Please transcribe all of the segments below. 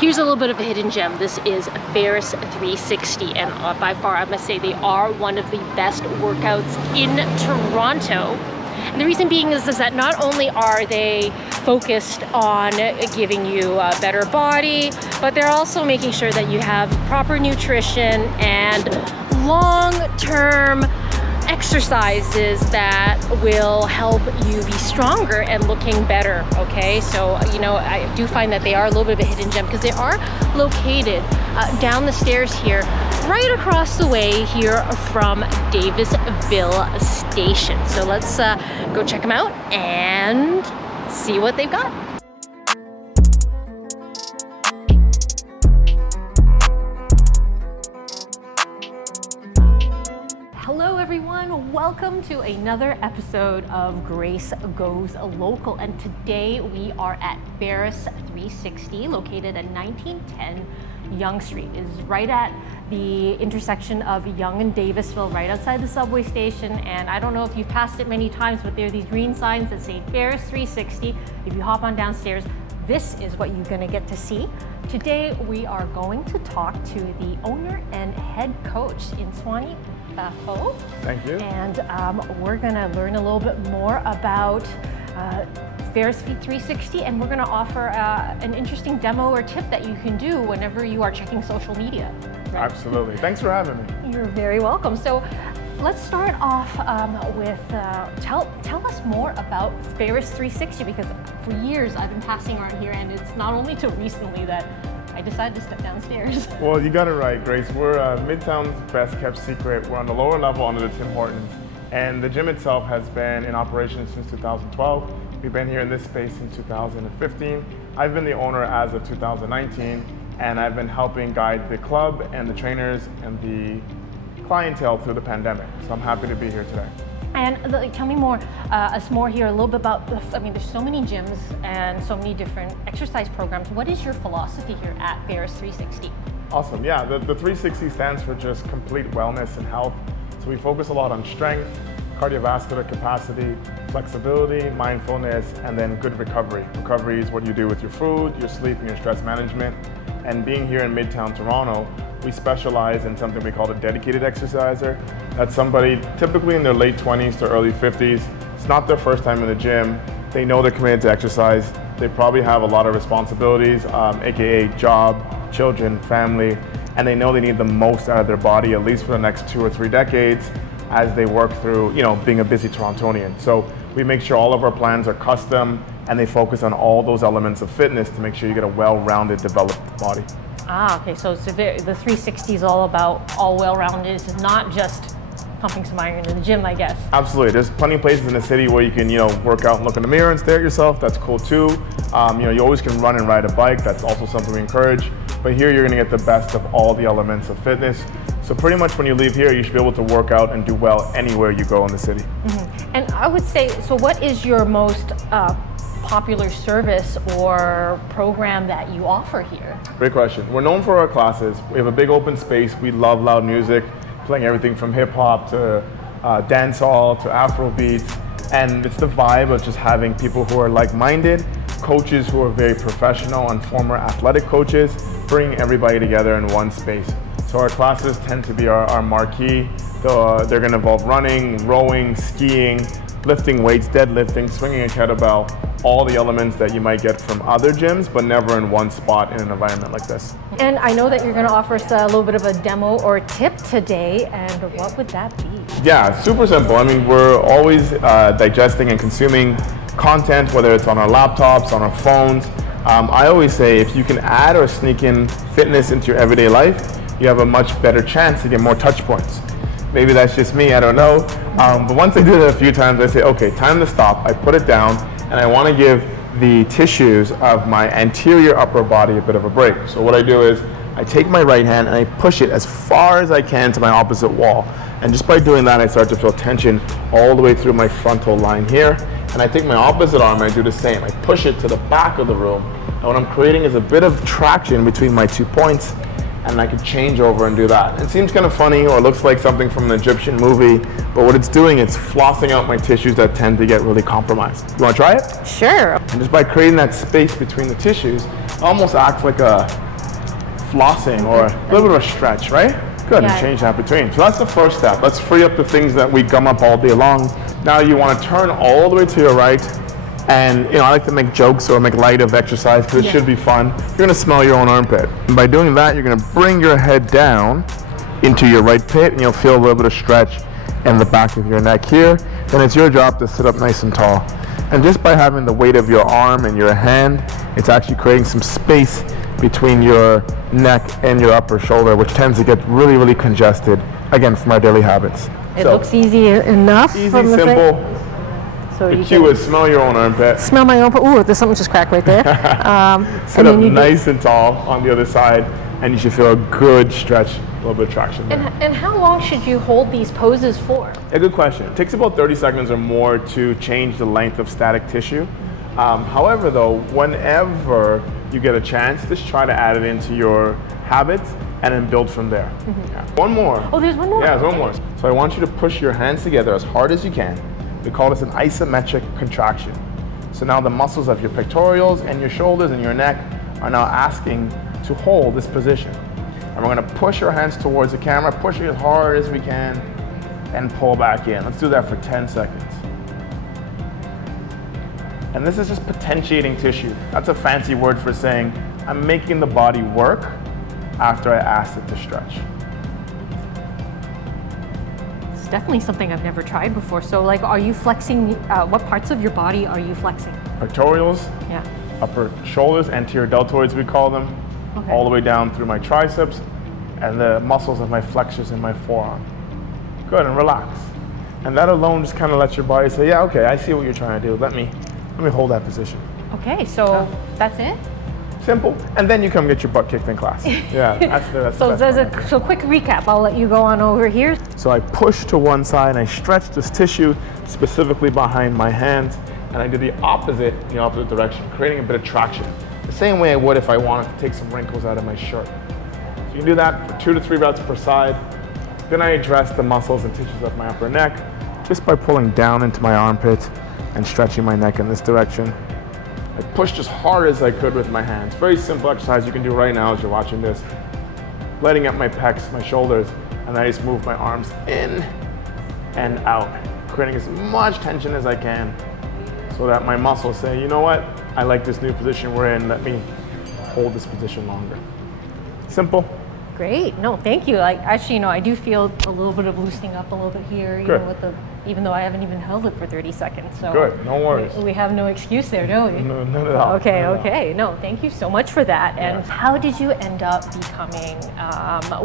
Here's a little bit of a hidden gem. This is FERRIS360, and by far I must say they are one of the best workouts in Toronto. And the reason being is that not only are they focused on giving you a better body, but they're also making sure that you have proper nutrition and long-term exercises that will help you be stronger and looking better, okay? So, you know, I do find that they are a little bit of a hidden gem because they are located down the stairs here, right across the way here from Davisville Station. So let's go check them out and see what they've got. Hello everyone, welcome to another episode of Grace Goes Local, and today we are at FERRIS360 located at 1910 Yonge Street. It is right at the intersection of Yonge and Davisville, right outside the subway station. And I don't know if you've passed it many times, but there are these green signs that say FERRIS360. If you hop on downstairs, this is what you're going to get to see. Today we are going to talk to the owner and head coach, Nsuani Baffoe. Thank you. And we're going to learn a little bit more about FERRIS360, and we're going to offer an interesting demo or tip that you can do whenever you are checking social media. Right? Absolutely. Thanks for having me. You're very welcome. So let's start off with tell us more about FERRIS360, because for years I've been passing around here, and it's not only till recently that I decided to step downstairs. Well, you got it right, Grace. We're Midtown's best kept secret. We're on the lower level under the Tim Hortons, and the gym itself has been in operation since 2012. We've been here in this space since 2015. I've been the owner as of 2019, and I've been helping guide the club and the trainers and the clientele through the pandemic. So I'm happy to be here today. And tell me more, here a little bit about, I mean, there's so many gyms and so many different exercise programs. What is your philosophy here at FERRIS360? Awesome, yeah, the 360 stands for just complete wellness and health. So we focus a lot on strength, cardiovascular capacity, flexibility, mindfulness, and then good recovery. Recovery is what you do with your food, your sleep, and your stress management. And being here in Midtown Toronto, we specialize in something we call a dedicated exerciser. That's somebody typically in their late 20s to early 50s. It's not their first time in the gym. They know they're committed to exercise. They probably have a lot of responsibilities, AKA job, children, family, and they know they need the most out of their body, at least for the next 2 or 3 decades, as they work through, you know, being a busy Torontonian. So we make sure all of our plans are custom, and they focus on all those elements of fitness to make sure you get a well-rounded, developed body. Ah, okay, so the 360 is all about all well-rounded. It's not just pumping some iron in the gym, I guess. Absolutely. There's plenty of places in the city where you can, you know, work out and look in the mirror and stare at yourself. That's cool too. You know, you always can run and ride a bike. That's also something we encourage. But here you're going to get the best of all the elements of fitness. So pretty much when you leave here, you should be able to work out and do well anywhere you go in the city. Mm-hmm. And I would say, so what is your most popular service or program that you offer here? Great question. We're known for our classes. We have a big open space. We love loud music, playing everything from hip hop to dancehall to Afrobeat. And it's the vibe of just having people who are like-minded, coaches who are very professional and former athletic coaches, bringing everybody together in one space. So our classes tend to be our marquee. They're going to involve running, rowing, skiing, lifting weights, deadlifting, swinging a kettlebell, all the elements that you might get from other gyms, but never in one spot in an environment like this. And I know that you're going to offer us a little bit of a demo or tip today, and what would that be? Yeah, super simple. I mean, we're always digesting and consuming content, whether it's on our laptops, on our phones. I always say if you can add or sneak in fitness into your everyday life, you have a much better chance to get more touch points. Maybe that's just me, I don't know. But once I do it a few times, I say, okay, time to stop. I put it down, and I want to give the tissues of my anterior upper body a bit of a break. So what I do is I take my right hand and I push it as far as I can to my opposite wall. And just by doing that, I start to feel tension all the way through my frontal line here. And I take my opposite arm and I do the same. I push it to the back of the room. And what I'm creating is a bit of traction between my 2 points, and I could change over and do that. It seems kind of funny, or looks like something from an Egyptian movie, but what it's doing, it's flossing out my tissues that tend to get really compromised. You want to try it? Sure. And just by creating that space between the tissues, it almost acts like a flossing or a little bit of a stretch, right? Good, and change that between. So that's the first step. Let's free up the things that we gum up all day long. Now you want to turn all the way to your right. And I like to make jokes or make light of exercise because it should be fun. You're going to smell your own armpit. And by doing that, you're going to bring your head down into your right pit, and you'll feel a little bit of stretch in the back of your neck here. Then it's your job to sit up nice and tall. And just by having the weight of your arm and your hand, it's actually creating some space between your neck and your upper shoulder, which tends to get really, really congested, again, from our daily habits. It looks easy enough. Easy, simple. So the cue is smell your own armpit. Smell my own. Ooh, there's something just cracked right there. Sit up nice and tall on the other side, and you should feel a good stretch, a little bit of traction there. And how long should you hold these poses for? A good question. It takes about 30 seconds or more to change the length of static tissue. However, though, whenever you get a chance, just try to add it into your habits and then build from there. Yeah. One more. Oh, there's one more? Yeah, there's one more. So I want you to push your hands together as hard as you can. We call this an isometric contraction. So now the muscles of your pectorals and your shoulders and your neck are now asking to hold this position. And we're going to push our hands towards the camera, push it as hard as we can, and pull back in. Let's do that for 10 seconds. And this is just potentiating tissue. That's a fancy word for saying I'm making the body work after I asked it to stretch. It's definitely something I've never tried before. So like, are you flexing, what parts of your body are you flexing? Pectorals, upper shoulders, anterior deltoids we call them, all the way down through my triceps and the muscles of my flexors in my forearm. Good, and relax. And that alone just kind of lets your body say, yeah, okay, I see what you're trying to do. Let me hold that position. Okay, so that's it? Simple. And then you come get your butt kicked in class. Yeah, that's so so quick recap, I'll let you go on over here. So I push to one side and I stretch this tissue specifically behind my hands, and I do the opposite in the opposite direction, creating a bit of traction. The same way I would if I wanted to take some wrinkles out of my shirt. So you can do that for 2 to 3 reps per side. Then I address the muscles and tissues of my upper neck just by pulling down into my armpit and stretching my neck in this direction. I pushed as hard as I could with my hands. Very simple exercise you can do right now as you're watching this. Lighting up my pecs, my shoulders, and then I just move my arms in and out, creating as much tension as I can so that my muscles say, you know what, I like this new position we're in, let me hold this position longer. Simple. Great, no, thank you. Actually, I do feel a little bit of loosening up a little bit here, even though I haven't even held it for 30 seconds. So good, no worries. We have no excuse there, do we? No, none at all. Okay. No, thank you so much for that. And how did you end up becoming,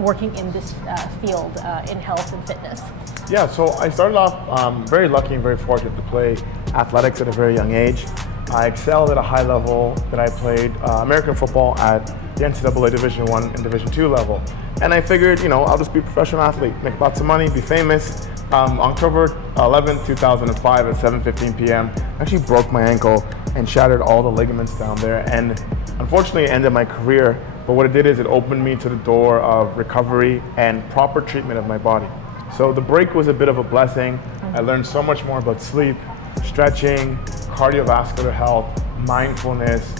working in this field in health and fitness? Yeah, so I started off very lucky and very fortunate to play athletics at a very young age. I excelled at a high level that I played American football at the NCAA Division I and Division II level. And I figured, I'll just be a professional athlete, make lots of money, be famous. October 11th, 2005 at 7:15 p.m., I actually broke my ankle and shattered all the ligaments down there. And unfortunately, it ended my career. But what it did is it opened me to the door of recovery and proper treatment of my body. So the break was a bit of a blessing. I learned so much more about sleep, stretching, cardiovascular health, mindfulness,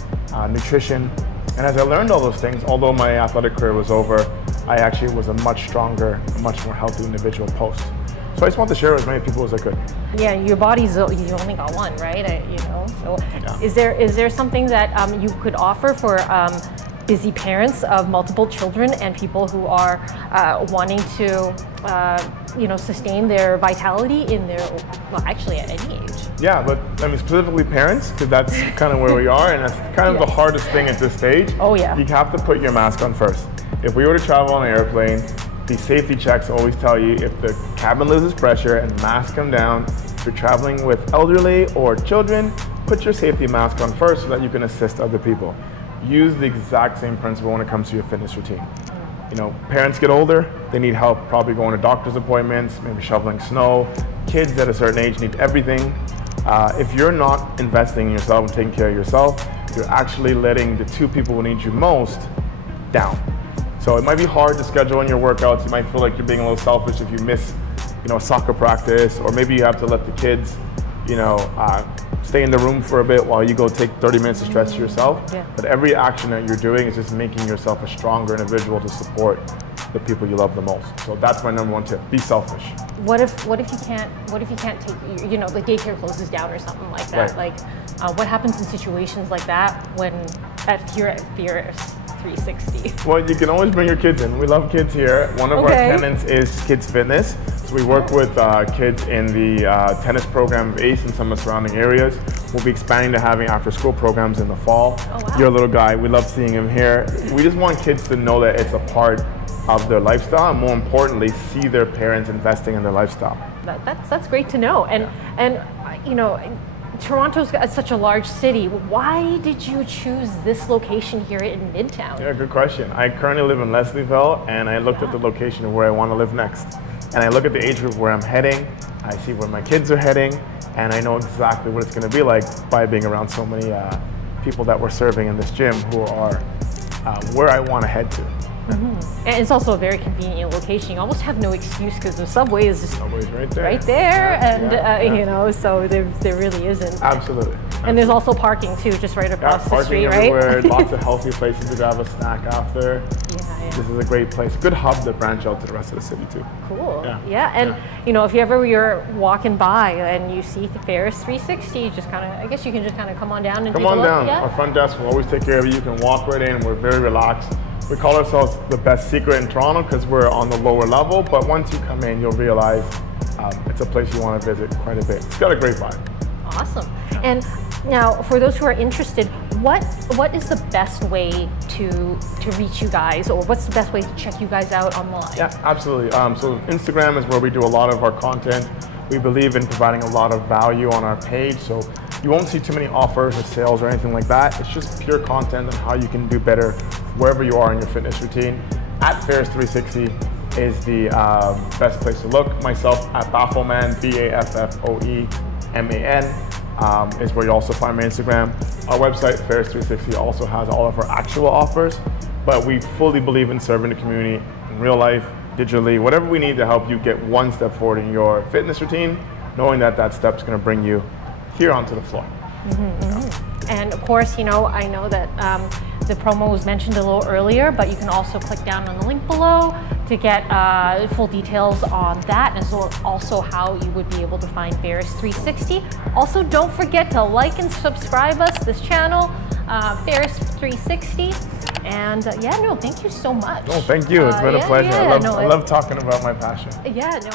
nutrition. And as I learned all those things, although my athletic career was over, I actually was a much stronger, a much more healthy individual post. So I just want to share with as many people as I could. Yeah, your body's, you only got one, right? So is there something that you could offer for busy parents of multiple children and people who are wanting to sustain their vitality in their, actually at any age? Yeah, but specifically parents, because that's kind of where we are, and that's kind of the hardest thing at this stage. Oh yeah. You have to put your mask on first. If we were to travel on an airplane, the safety checks always tell you if the cabin loses pressure and masks come down. If you're traveling with elderly or children, put your safety mask on first so that you can assist other people. Use the exact same principle when it comes to your fitness routine. Parents get older, they need help probably going to doctor's appointments, maybe shoveling snow. Kids at a certain age need everything. If you're not investing in yourself and taking care of yourself, you're actually letting the two people who need you most down. So it might be hard to schedule in your workouts. You might feel like you're being a little selfish if you miss, soccer practice, or maybe you have to let the kids, stay in the room for a bit while you go take 30 minutes to stretch yourself. Yeah. But every action that you're doing is just making yourself a stronger individual to support the people you love the most. So that's my number one tip, be selfish. What if you can't take, you know, the daycare closes down or something like that? Right. Like, what happens in situations like that when you're at FERRIS360? Well, you can always bring your kids in. We love kids here. One of our tenants is Kids Fitness. So we work with kids in the tennis program of ACE and some of the surrounding areas. We'll be expanding to having after school programs in the fall. Oh, wow. Your little guy, we love seeing him here. We just want kids to know that it's a part of their lifestyle, and more importantly, see their parents investing in their lifestyle. That's great to know. And you know, Toronto's such a large city. Why did you choose this location here in Midtown? Yeah, good question. I currently live in Leslieville, and I looked at the location of where I want to live next. And I look at the age group where I'm heading, I see where my kids are heading, and I know exactly what it's going to be like by being around so many people that we're serving in this gym who are where I want to head to. Mm-hmm. And it's also a very convenient location. You almost have no excuse because the subway is just Subway's right there. right there, Yeah, and you know, so there really isn't. Absolutely. And there's also parking too, just right across the parking street, everywhere, right? lots of healthy places to grab a snack after. Yeah. This is a great place, a good hub to branch out to the rest of the city too. Cool. Yeah. And you know, if you're walking by and you see the FERRIS360, just kind of, I guess you can just kind of come on down and Come take on a look. down. Yeah. Our front desk will always take care of you. You can walk right in. We're very relaxed. We call ourselves the best secret in Toronto because we're on the lower level, but once you come in, you'll realize it's a place you want to visit quite a bit. It's got a great vibe. Awesome. And now, for those who are interested, what is the best way to reach you guys, or what's the best way to check you guys out online? Yeah, absolutely. So Instagram is where we do a lot of our content. We believe in providing a lot of value on our page, so you won't see too many offers or sales or anything like that. It's just pure content on how you can do better wherever you are in your fitness routine. At Ferris360 is the best place to look. Myself at Baffoeman, BAFFOEMAN, is where you also find my Instagram. Our website, Ferris360, also has all of our actual offers, but we fully believe in serving the community in real life, digitally, whatever we need to help you get one step forward in your fitness routine, knowing that that step's gonna bring you here onto the floor. And of course, you know, I know that the promo was mentioned a little earlier, but you can also click down on the link below to get full details on that, as well as also how you would be able to find FERRIS360. Also, don't forget to like and subscribe us, this channel, FERRIS360. And thank you so much. Oh, thank you. It's been a pleasure. I love talking about my passion. Yeah, no.